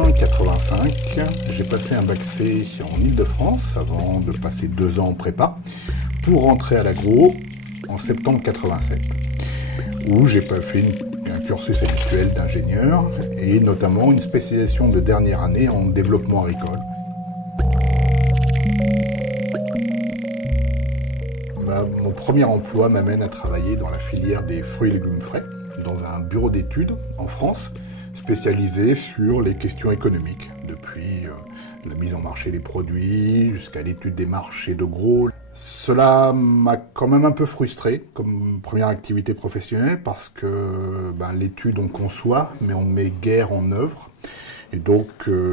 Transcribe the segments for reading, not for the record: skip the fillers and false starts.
juin 85, j'ai passé un bac C en Île-de-France avant de passer 2 ans en prépa pour rentrer à l'agro en septembre 87, où j'ai fait un cursus habituel d'ingénieur et notamment une spécialisation de dernière année en développement agricole. Mon premier emploi m'amène à travailler dans la filière des fruits et légumes frais, dans un bureau d'études en France, spécialisé sur les questions économiques, depuis la mise en marché des produits jusqu'à l'étude des marchés de gros. Cela m'a quand même un peu frustré comme première activité professionnelle parce que l'étude on conçoit, mais on met guère en œuvre. Et donc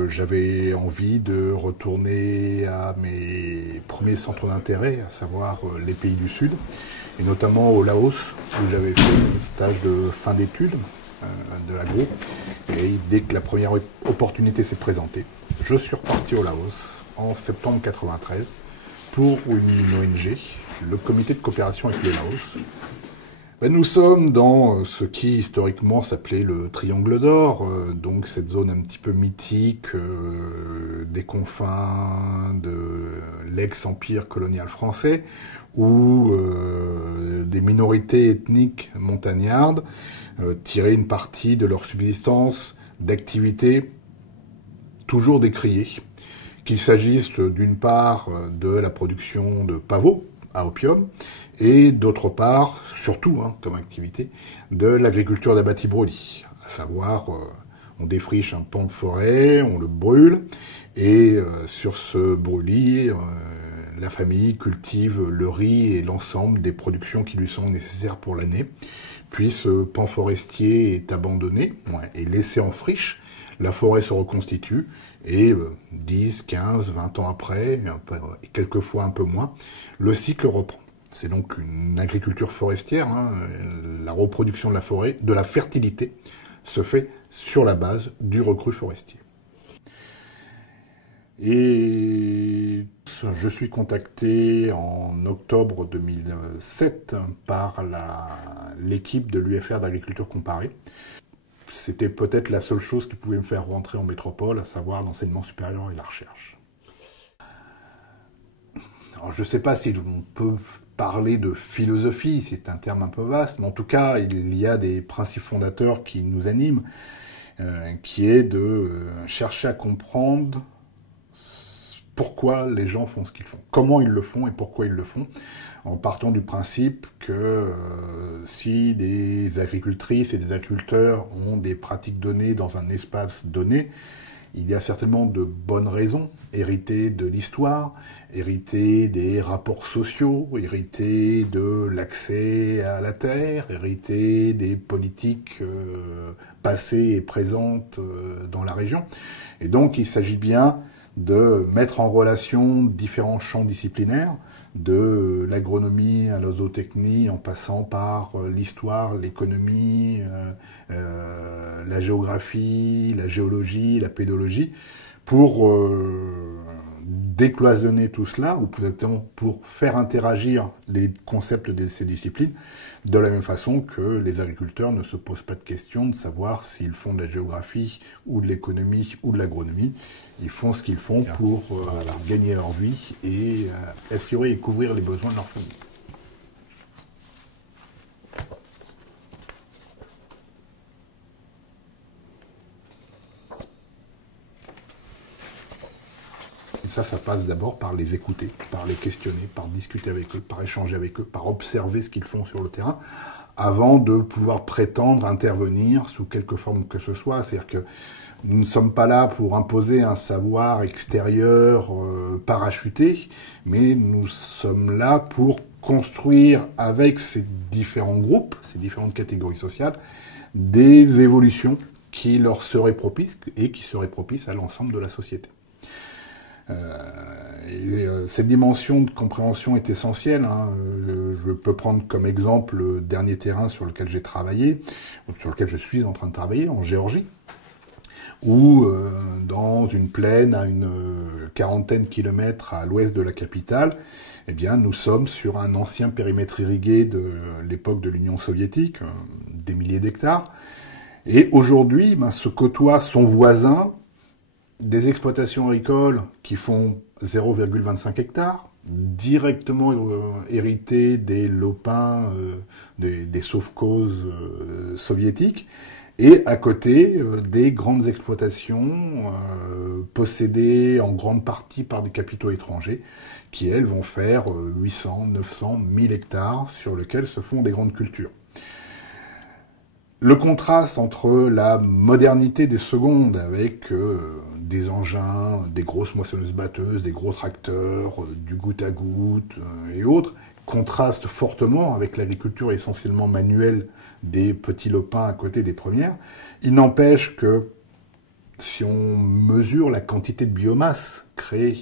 j'avais envie de retourner à mes premiers centres d'intérêt, à savoir les pays du Sud, et notamment au Laos, où j'avais fait un stage de fin d'études de l'agro. Et dès que la première opportunité s'est présentée, je suis reparti au Laos en septembre 93 pour une ONG, le comité de coopération avec le Laos. Nous sommes dans ce qui historiquement s'appelait le Triangle d'Or, donc cette zone un petit peu mythique des confins de l'ex-empire colonial français, où des minorités ethniques montagnardes tiraient une partie de leur subsistance d'activités toujours décriées, qu'il s'agisse d'une part de la production de pavots à opium, et d'autre part, surtout comme activité, de l'agriculture d'abbati-brody, à savoir on défriche un pan de forêt, on le brûle, et sur ce brûlis, la famille cultive le riz et l'ensemble des productions qui lui sont nécessaires pour l'année. Puis ce pan forestier est abandonné et laissé en friche, la forêt se reconstitue, et 10, 15, 20 ans après, et quelquefois un peu moins, le cycle reprend. C'est donc une agriculture forestière, la reproduction de la forêt, de la fertilité, se fait sur la base du recru forestier. Et je suis contacté en octobre 2007 par l'équipe de l'UFR d'agriculture comparée. C'était peut-être la seule chose qui pouvait me faire rentrer en métropole, à savoir l'enseignement supérieur et la recherche. Alors, je ne sais pas si on peut parler de philosophie, c'est un terme un peu vaste, mais en tout cas, il y a des principes fondateurs qui nous animent, qui est de chercher à comprendre pourquoi les gens font ce qu'ils font, comment ils le font et pourquoi ils le font, en partant du principe que si des agricultrices et des agriculteurs ont des pratiques données dans un espace donné, il y a certainement de bonnes raisons, héritées de l'histoire, héritées des rapports sociaux, héritées de l'accès à la terre, héritées des politiques passées et présentes dans la région. Et donc il s'agit bien de mettre en relation différents champs disciplinaires, de l'agronomie à la zootechnie, en passant par l'histoire, l'économie, la géographie, la géologie, la pédologie, pour décloisonner tout cela, ou peut-être pour faire interagir les concepts de ces disciplines, de la même façon que les agriculteurs ne se posent pas de question de savoir s'ils font de la géographie ou de l'économie ou de l'agronomie. Ils font ce qu'ils font pour gagner leur vie et assurer et couvrir les besoins de leur famille. Et ça passe d'abord par les écouter, par les questionner, par discuter avec eux, par échanger avec eux, par observer ce qu'ils font sur le terrain, avant de pouvoir prétendre intervenir sous quelque forme que ce soit. C'est-à-dire que nous ne sommes pas là pour imposer un savoir extérieur parachuté, mais nous sommes là pour construire avec ces différents groupes, ces différentes catégories sociales, des évolutions qui leur seraient propices et qui seraient propices à l'ensemble de la société. Cette dimension de compréhension est essentielle. Je peux prendre comme exemple le dernier terrain sur lequel j'ai travaillé, sur lequel je suis en train de travailler, en Géorgie, où dans une plaine à une quarantaine de kilomètres à l'ouest de la capitale, eh bien, nous sommes sur un ancien périmètre irrigué de l'époque de l'Union soviétique, des milliers d'hectares, et aujourd'hui se côtoie son voisin des exploitations agricoles qui font 0,25 hectares, directement héritées des lopins, des sovkhozes soviétiques, et à côté des grandes exploitations possédées en grande partie par des capitaux étrangers, qui elles vont faire 800, 900, 1000 hectares sur lesquels se font des grandes cultures. Le contraste entre la modernité des secondes avec des engins, des grosses moissonneuses-batteuses, des gros tracteurs, du goutte-à-goutte et autres, contraste fortement avec l'agriculture essentiellement manuelle des petits lopins à côté des premières. Il n'empêche que si on mesure la quantité de biomasse créée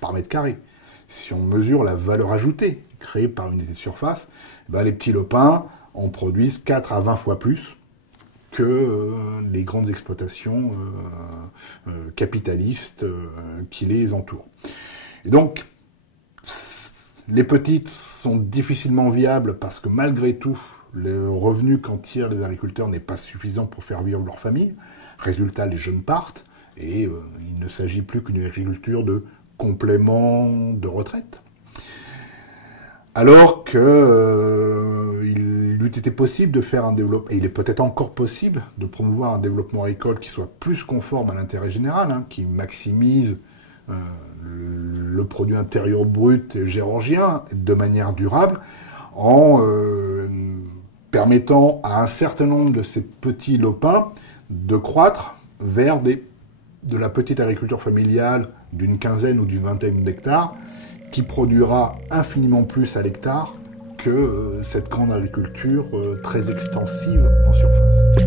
par mètre carré, si on mesure la valeur ajoutée créée par unité de surface, les petits lopins en produisent 4 à 20 fois plus que les grandes exploitations capitalistes qui les entourent. Et donc, les petites sont difficilement viables parce que malgré tout, le revenu qu'en tirent les agriculteurs n'est pas suffisant pour faire vivre leur famille. Résultat, les jeunes partent et il ne s'agit plus qu'une agriculture de complément de retraite. Alors qu'il eût été possible de faire un développement, et il est peut-être encore possible de promouvoir un développement agricole qui soit plus conforme à l'intérêt général, qui maximise le produit intérieur brut géorgien de manière durable, en permettant à un certain nombre de ces petits lopins de croître vers de la petite agriculture familiale d'une quinzaine ou d'une vingtaine d'hectares, qui produira infiniment plus à l'hectare que cette grande agriculture très extensive en surface.